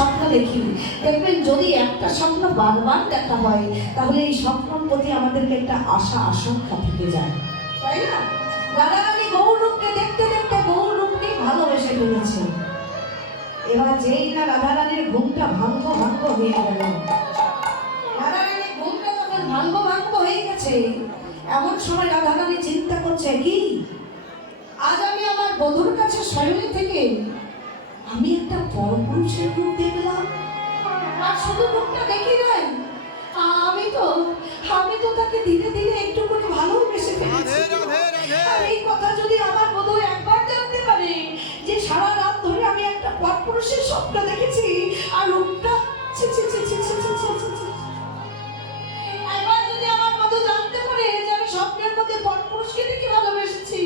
স্বপ্ন দেখি, দেখবেন যদি একটা স্বপ্ন বারবার দেখা হয় তাহলে এই স্বপ্নের প্রতি আমাদেরকে একটা আশা আশঙ্কা থেকে যায়, তাই না? রাধারানী গৌরূপকে দেখতে দেখতে গৌরূপকে ভালোবেসে ফেলেছে। এবার যেই না রাধারানীর ঘুমটা ভাঙ্গ ভাঙ্গ হয়ে গেল, রাধারানীর ঘুমটা যখন ভাঙ্গ ভাঙ্গ হয়ে গেছে, এমন সময় রাধারানী চিন্তা করছে, কি আজ আমি আমার বধূর কাছে শয়নে থেকে আমি একটা পরপুরুষের রূপ দেখলাম। আর শুধু রূপটা দেখি নাই, আমি তো তাকে ধীরে ধীরে একটু করে ভালোবেসে ফেলেছি। আর এই কথা যদি আমার বধূ একবার জানতে পারে যে সারা রাত ধরে আমি একটা পরপুরুষের স্বপ্ন দেখেছি আর রূপটা একবার যদি আমার বধূ জানতে পারে যে আমি স্বপ্নের মধ্যে পরপুরুষকে দেখে ভালোবেসেছি,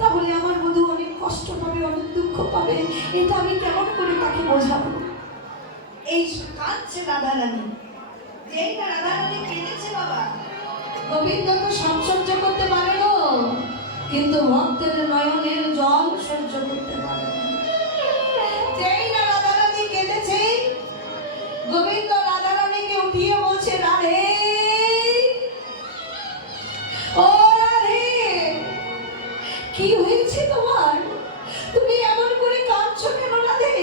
তাহলে আমার বধূ অনেক কষ্ট পাবে, অনেক দুঃখ পাবে। এটা আমি কেমন করে তাকে বোঝাবো? এই কাঁদছে রাধারানী। যেই না রাধারানী কেঁদেছে বাবা, গোবিন্দ তো সব সহ্য করতে পারে না, কিন্তু ভক্তের নয়নের জল সহ্য করতে পারে না। যেই না রাধারানী কেঁদেছে, গোবিন্দ রাধারানীকে উঠিয়ে বলছে, রাধে ও রাধে, কি হয়েছে তোমার? তুমি এমন করে কাঁদছো কেন রাধে?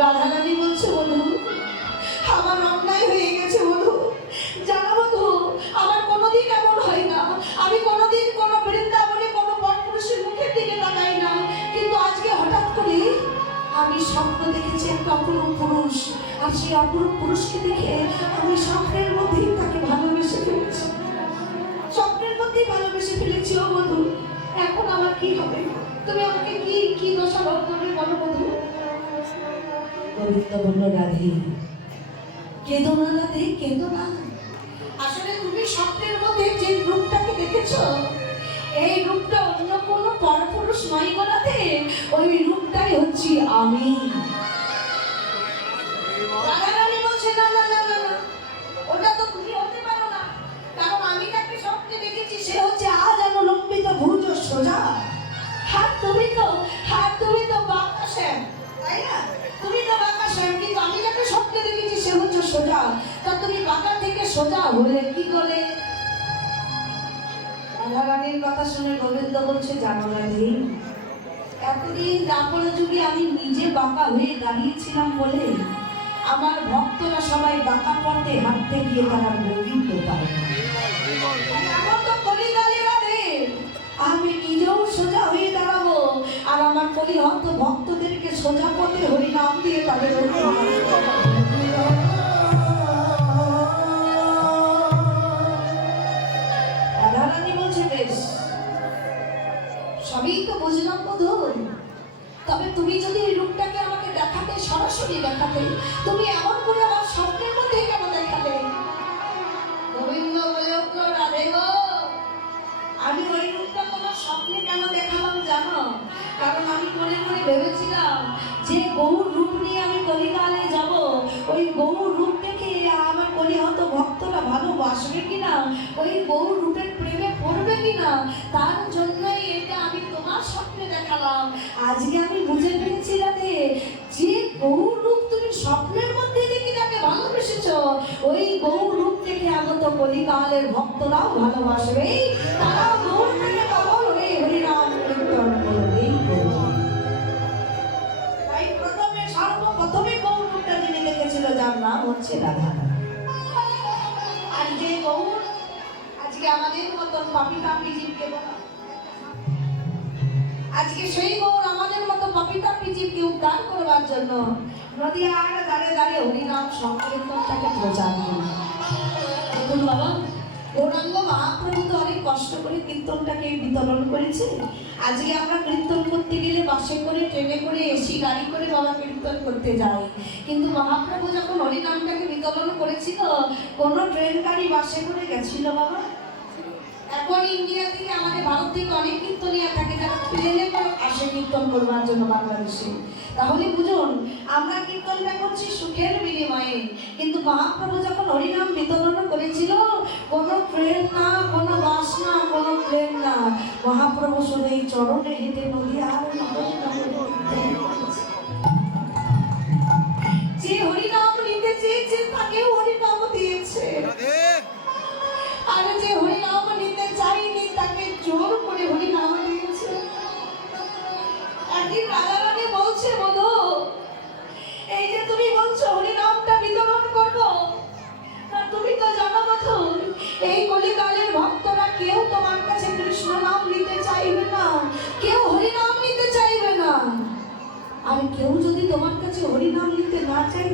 রাধারানী বলছে, বধূ আমার অন্যায় হয়ে গেছে বধূ। জানো বধূ, আমার কোনোদিন এমন হয় না, আমি কোনোদিন কোনো বৃন্দাবনে কোনো পরপুরুষের মুখের দিকে তাকাই না, কিন্তু আজকে হঠাৎ করে আমি স্বপ্ন দেখেছি একটা অপরূপ পুরুষ, আর সেই অপরূপ পুরুষকে দেখে আমি স্বপ্নের মধ্যেই তাকে ভালোবেসে ফেলেছি, স্বপ্নের মধ্যেই ভালোবেসে ফেলেছি। ও বধূ, এখন আমার কি হবে? তুমি আমাকে কি দোষারোপ করবে বলো বধূ? গোবিন্দ বলল, রাধে কেঁদো না রাধে, কেঁদো না। আসলে তুমি স্বপ্নের মধ্যে যে রূপটাকে দেখেছো, এই রূপটা অন্য কোনো পরপুরুষ নয় গো রাধে, ওই রূপটাই হচ্ছি আমি। রাধারানী বলছে, না না না না, ওটা তো তুমি হতে পারো না, কারণ আমি তাকে স্বপ্নে দেখেছি, সে হচ্ছে আজ অনুলম্বিত ভুজ সোজা। তুমি তো বাঁকা শ্যাম, তাই না? তুমি তো বাঁকা শ্যাম, কিন্তু আমি যাকে স্বপ্নে দেখেছি সে হচ্ছে সোজা। তা তুমি বাঁকা থেকে সোজা হলে কি করে? রাধারানীর কথা শুনে গোবিন্দ বলছে, জানো রাধে, এতদিন দাপর যুগে আমি নিজে বাঁকা হয়ে দাঁড়িয়েছিলাম বলে আমার ভক্তরা সবাই বাঁকা পথে হাঁটতে গিয়ে তারা গোবিন্দ পায় না। আমি নিজেও সোজা হয়ে দাঁড়াবো, আর আমার পরিহত ভক্তদেরকে সোজা পথে হরিনাম দিয়ে তাদের রাধারানী বলছে, বেশ সবই তো বুঝলাম বধূ, তবে তুমি যদি এই রূপটাকে আমাকে দেখাতে, সরাসরি দেখাতে, তুমি এমন করে আমার স্বপ্নের মধ্যে কেন দেখালে? গোবিন্দ বলে উঠল, রাধে গো, আমি ওই রূপটা তোমার স্বপ্নে কেন দেখালাম জানো? কারণ আমি মনে মনে ভেবেছিলাম যে গৌর রূপ নিয়ে আমি কলিকালে যাব, ওই গৌর রূপ দেখে আমার কলিহত ভক্তরা ভালোবাসবে কিনা, ওই গৌর রূপের প্রেমে পড়বে কিনা, তার জন্যই এটা আমি তোমার স্বপ্নে দেখালাম। আজকে আমি বুঝে ফেলেছি রাধে, যে গৌর রূপ তুমি স্বপ্নের মধ্যে দেখে তাকে ভালোবেসেছ, ওই গৌর রূপ দেখে আগত কলিকালের ভক্তরাও ভালোবাসবে, তারাও গৌর থেকে পাগল হয়ে হরিনাম কীর্তন করবেই। তাই সর্বপ্রথমে গৌর রূপটা যিনি দেখেছিল, যার নাম হচ্ছে রাধারানী। আর যে গৌর আজকে আমাদের মতন পাপী তাপী জীবকে বলা, আজকে সেই গৌর আমাদের মতো পাপী তাপী জীবকে উদ্ধার করবার জন্য নদীয়ার ধারে ধারে হরিনাম সংকীর্তনটাকে প্রচার করে। দেখুন বাবা, গৌরাঙ্গ মহাপ্রভু তো অনেক কষ্ট করে কীর্তনটাকে বিতরণ করেছে। আজকে আমরা কীর্তন করতে গেলে বাসে করে, ট্রেনে করে, এসি গাড়ি করে বাবা কীর্তন করতে যাই, কিন্তু মহাপ্রভু যখন হরিনামটাকে বিতরণ করেছিল, কোনো ট্রেন গাড়ি বাসে করে গেছিল বাবা? এখন ইন্ডিয়া থেকে, আমাদের ভারত থেকে অনেক কীর্তনিয়া থাকে যারা প্লেনে করে আসে কীর্তন করবার জন্য বাংলাদেশে। তাহলে বুঝুন, আমরা কীর্তনটা করছি সুখের বিনিময়ে, কিন্তু মহাপ্রভু যখন হরিনাম বিতরণ করেছিল, কোনো ট্রেন না, কোনো বাস না, কোনো প্লেন না, মহাপ্রভু শুধু এই চরণে হেঁটে নদী আর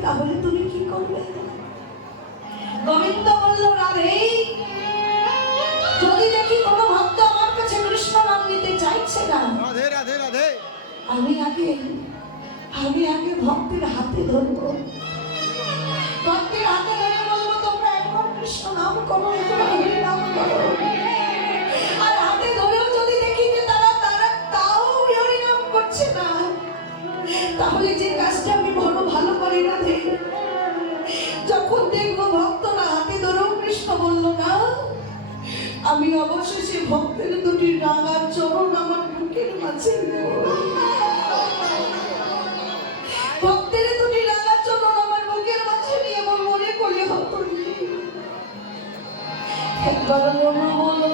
তাহলে তুমি কি করবে? গোবিন্দ বলল, রাধে, যদি দেখি কোনো ভক্ত আমার কাছে কৃষ্ণ নাম নিতে চাইছে না, রাধে রাধে রাধে, আমি আগে ভক্তের হাতে ধরবো। ভক্তের হাতে ধরে বলবো, তোমরা একবার কৃষ্ণ নাম করো, একবার হরি নাম করো। আর হাতে ধরেও যদি দেখি যে তারা তাও হরি নাম করছে না, তাহলে যে কাজটা আমি বড় ভালো করি না, যখন দেখবো ভক্তরা হাতে ধরেও কৃষ্ণ বললো না, আমি অবশেষে ভক্তের দুটি রাঙা চরণ আমার বুকের মাঝে নেব। ভক্তের দুটি রাঙা চরণ আমার বুকের মাঝে নিয়ে আমার মনে করলে হতো একবার বলো বলো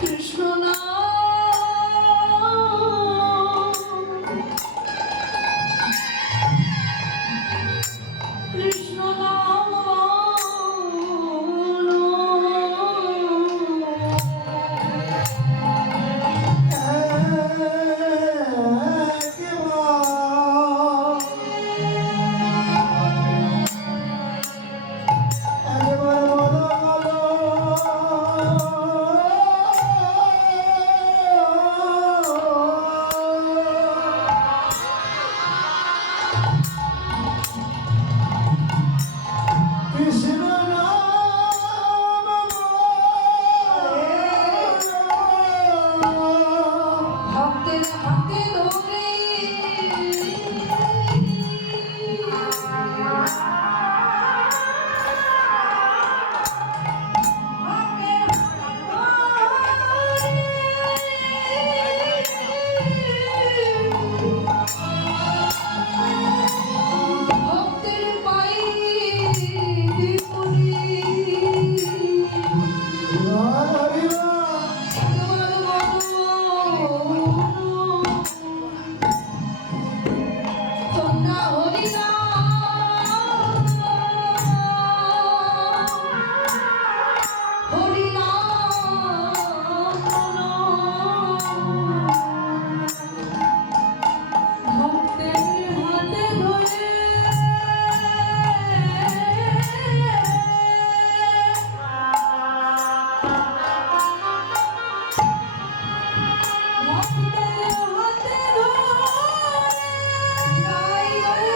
কৃষ্ণ নাম, কৃষ্ণ নাম ভক্তের হাতে ধরে ভক্তের পায়ে পড়ি তোমরা হরি নাম, হরি নাম ভক্তের হাতে ধরে ভক্তের হাতে ধরে গাই হরি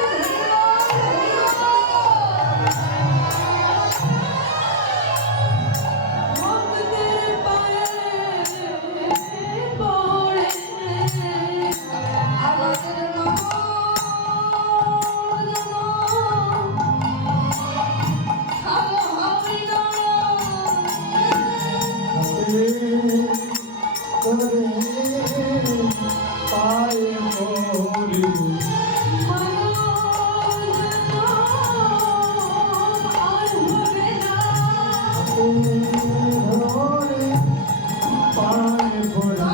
ভক্তের পায়ে পড়ে আমাদের নাম হরি পায়ে পড়ি পায়ে পড়ি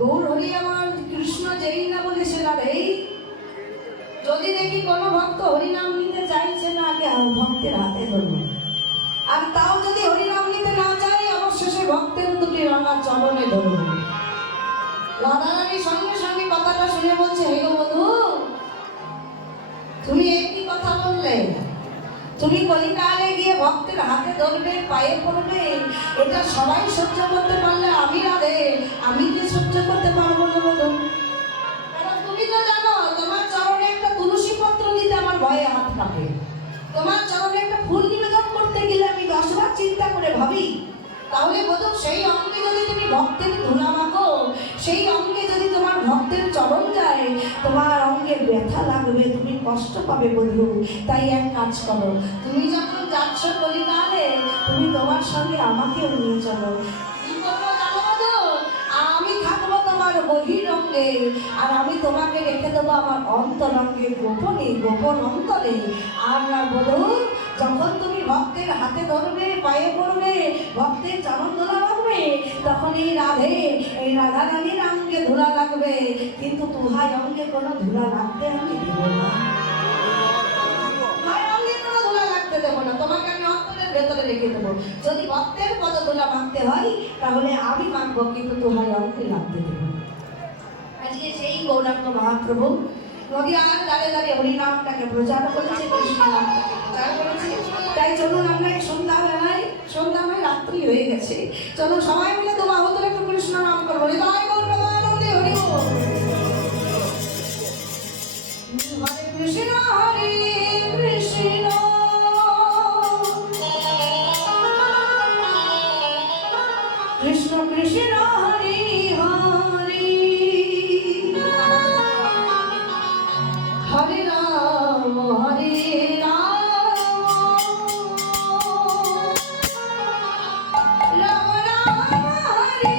গৌর হরি আমার কৃষ্ণ যেই না বলে সেটা রে, যদি দেখি কোনো ভক্ত হরিনাম নিতে চাইছে না, আগে ভক্তের হাতে ধরবো। আর তাও যদি হরিনাম নিতে না চাই, অবশেষে ভক্তের দুটি রাঙা চরণে ধরবো। রাধারানী সঙ্গে সঙ্গে কথাটা শুনে বলছে, হে গো বধূ, তুমি একই কথা বললে, তুমি কলিকালে গিয়ে ভক্তের হাতে ধরবে, পায়ে পড়বে, এটা সবাই সহ্য করতে পারলে আমি রাধে, আমি কি সহ্য করতে পারবো না বধূ? কারণ তুমি তো জানো তোমার চরণে একটা তুলসী পত্র দিতে আমার ভয়ে হাত কাঁপে। তোমার চরণে একটা ফুল নিবেদন করতে গেলে আমি 10 বার চিন্তা করে ভাবি। তাহলে বধূ, সেই অঙ্গে যদি তুমি ভক্তের ধুলা মাখো, সেই অঙ্গে যদি তোমার ভক্তের চরণ যায়, তোমার অঙ্গে ব্যথা লাগবে, তুমি কষ্ট পাবে বধূ। তাই এক কাজ করো, তুমি যখন যাচ্ছ কলিকালে, তুমি তোমার সঙ্গে আমাকেও নিয়ে চলো। কি করবো জানো বধূ? আমি থাকবো বহিরঙ্গে, আর আমি তোমাকে রেখে দেবো আমার অন্তরঙ্গে, গোপনে গোপন অন্তরে। আর না বলুন, যখন তুমি ভক্তের হাতে ধরবে, পায়ে পড়বে, ভক্তের চরণ ধরা লাগবে, তখন এই রাধে, এই রাধা রানীর অঙ্গে ধুলা লাগবে, কিন্তু তুহাই অঙ্গে কোনো ধুলা লাগতে আমি দেব না। তুহাই অঙ্গে কোনো ধুলা লাগতে দেবো না, তোমাকে আমি অন্তরের ভেতরে রেখে দেবো। যদি ভক্তের পদ ধুলা মাখতে হয় তাহলে আমি মাখবো, কিন্তু তুহাই অঙ্গে লাগতে দেবো না। আজকে সেই গৌরাঙ্গ মহাপ্রভু নদীয়ার দাঁড়ে দাঁড়িয়ে হরিনামটাকে প্রচার করেছে, কৃষ্ণ নামটাকে প্রচার করেছে। তাই চলুন আমরা এই সন্ধ্যাবেলায়, সন্ধ্যা নয় রাত্রি হয়ে গেছে, চলো সবাই মিলে তো বাহুদের একটু কৃষ্ণ নাম করবো। হৃদয় গৌর প্রেমানন্দে হরি বল। হরে কৃষ্ণ হরে কৃষ্ণ কৃষ্ণ কৃষ্ণ হরে হরে, হরে রাম হরে রাম, রাম রাম হরে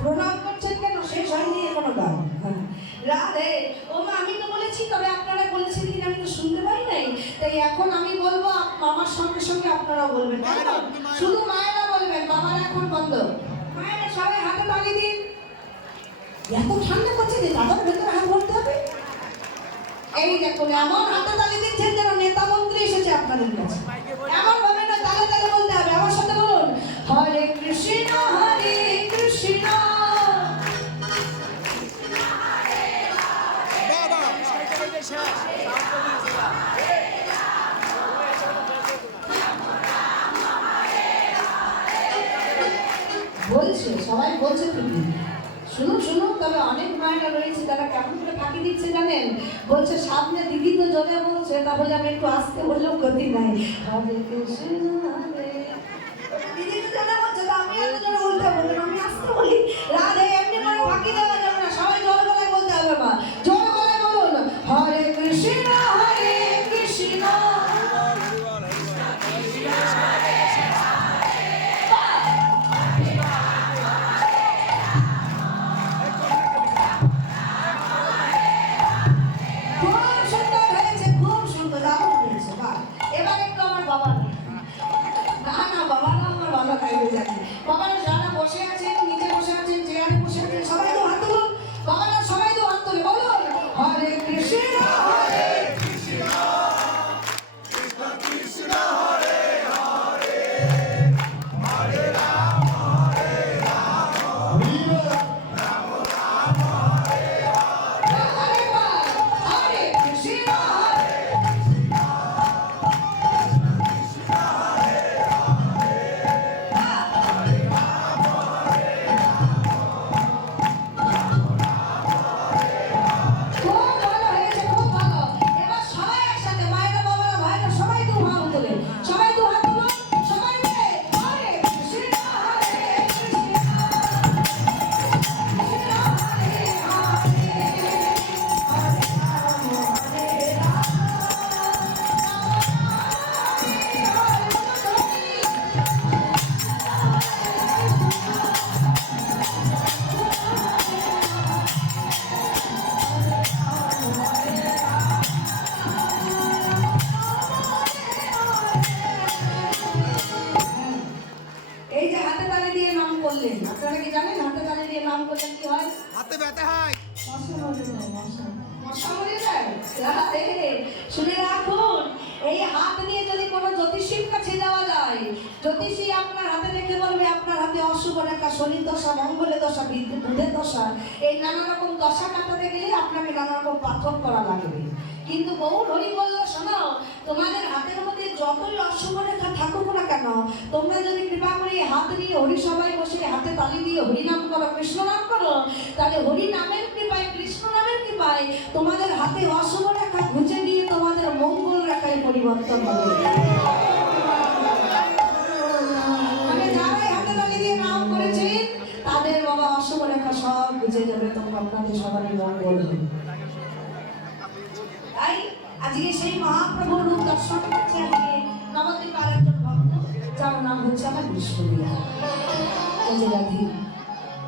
প্রণাম করছেন কেন? শেষ হয়নি এখনো গান। রাধে ও মা, আমি তো বলেছি, তবে আপনারা বলেছেন কিনা আমি তো শুনতে পাই নাই। তাই এখন আমি বলবো, আমার সঙ্গে সঙ্গে আপনারাও বলবেন। শুধু মায়েরা বলবেন, বাবারা এখন বন্ধ। মায়েরা সবাই হাতে তালি দিন। এত ঠান্ডা করছে যে তাদের ভেতরে হাত ভরতে হবে। এই দেখুন, এমন হাতে তালি দিচ্ছেন যেন নেতা মন্ত্রী এসেছে আপনাদের কাছে। এমন ভাবে না, তালে তালে বলতে হবে। আমার সাথে বলুন, হরে কৃষ্ণ হরে কৃষ্ণ বলছে, সবাই বলছে ঠিকই। শুনুন শুনুন, তবে অনেক মায়েরা রয়েছে তারা কেমন করে ফাঁকি দিচ্ছে জানেন? বলছে সামনে দিদি তো জোরে বলছে, তাহলে আমি একটু আসতে বললেও গতি নাই। হরে কৃষ্ণ হরে, দিদি তো জোরে বলছে, তো আমি এত জোরে বলতে হবে না, আমি আসতে বলি। রাধে এমনি করে ফাঁকি দেওয়া যাবে না, সবাই জোর গলায় বলতে হবে। মা জোর গলায় বলুন, হরে কৃষ্ণ হরে কৃষ্ণ বাবারা যারা বসে আছেন, নিচে বসে শুনে রাখুন, এই হাত নিয়ে যদি কোনো জ্যোতিষীর কাছে যাওয়া যায়, জ্যোতিষী আপনার হাতে দেখে বলবে আপনার হাতে অশুভ রেখা, শনির দশা, মঙ্গলের দশা, বুধের দশা, এই নানা রকম দশা কাটাতে গেলে আপনাকে নানা রকম পাথর করা লাগবে। কিন্তু গৌর হরি বলল, শোনো, তোমাদের হাতের মধ্যে যতই অশুভ রেখা থাকুক না কেন, তোমরা যদি কৃপা করে এই হাত নিয়ে হরি সবাই বসে হাতে তালি দিয়ে হরিনাম করো, কৃষ্ণ নাম করো, তাহলে হরি নামের কৃপায়, কৃষ্ণ নামের কৃপায় তোমাদের হাতে অশুভ রেখা ঘুচে গিয়ে তোমাদের মঙ্গল রেখায় পরিবর্তন হবে। মানে যারাই হাতে তালি দিয়ে নাম করেছেন তাদের বাবা অশুভ রেখা সব ঘুচে যাবে, তোমরা আপনাদের সবারই মঙ্গল হবে। তাই আজকে সেই মহাপ্রভুর রূপ দর্শন করছে আজকে নবদ্বীপ আর একজন ভক্ত, যার নাম হচ্ছে আমার বিষ্ণুপ্রিয়া।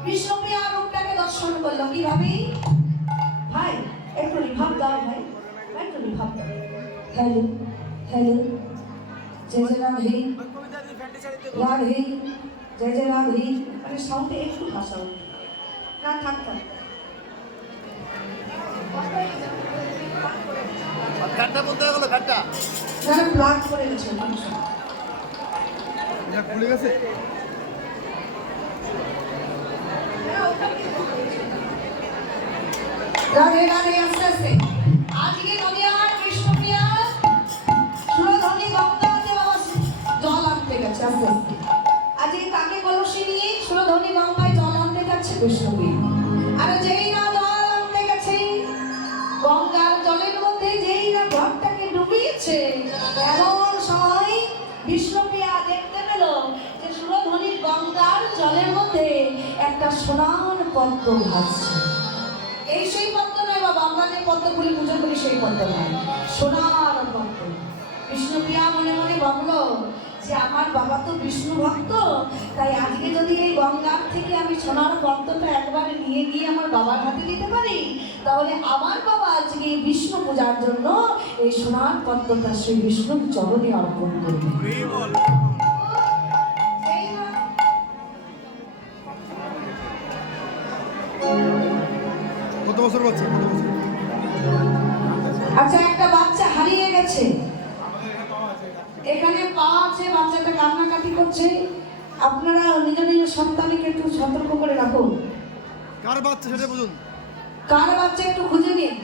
বিষ্ণুপ্রিয়া রূপটাকে দর্শন করলো কিভাবে? ভাই একটু রিভাব দাও, ভাই একটু রিভাব দাও। হ্যালো হ্যালো, জয় জয় রাধে রাধে, জয় জয় রাধে। মানে সাউন্ডে একটু ভাষা না থাকতাম ফ্যানটা বলতে গেল ফ্যানটা যারা প্লাগ করে গেছে খুলে গেছে। রাধে রাধে। আস্তে আস্তে আজকে নদিয়ার কৃষ্ণপ্রিয়া সুরধনী গঙ্গাতে বাবা জল আনতে গেছে। আস্তে আস্তে আজকে কাকে কলসি নিয়ে সুরধনী গঙ্গায় জল আনতে যাচ্ছে কৃষ্ণপ্রিয়া। আর যেই না জল আনতে গেছে, গঙ্গার জলের মধ্যে যেই না ঘরটাকে ডুবিয়েছে, এমন সময় বিষ্ণুপ্রিয়া দেখতে পেল যে সুরধনী গঙ্গার জলের মধ্যে একটা সোনার পদ্ম ভাসছে। এই সেই পদ্ম নয় বাবা, আমরা যে পদ্মগুলি পুজো করি সেই পদ্ম নয়, সোনার পদ্ম। বিষ্ণুপ্রিয়া মনে মনে ভাবলো যে আমার বাবা তো বিষ্ণু ভক্ত, তাই আজকে যদি এই গঙ্গার থেকে আমি সোনার পদ্মটা একবারে নিয়ে গিয়ে আমার বাবার হাতে দিতে পারি, তাহলে আমার বাবা আজকে বিষ্ণু পূজার জন্য এই সোনার পদ্মটা সেই বিষ্ণুর চরণে অর্পণ করবে। কত বছর বাচ্চা, কত বছর? আচ্ছা, একটা বাচ্চা হারিয়ে গেছে, এখানে পা আছে, বাচ্চাটা কান্নাকাটি করছে। আপনারা নিজ নিজ সন্তানকে একটু সতর্ক করে রাখুন। কার বাচ্চা সেটা বুঝুন। কার বাচ্চা একটু খুঁজে নিন।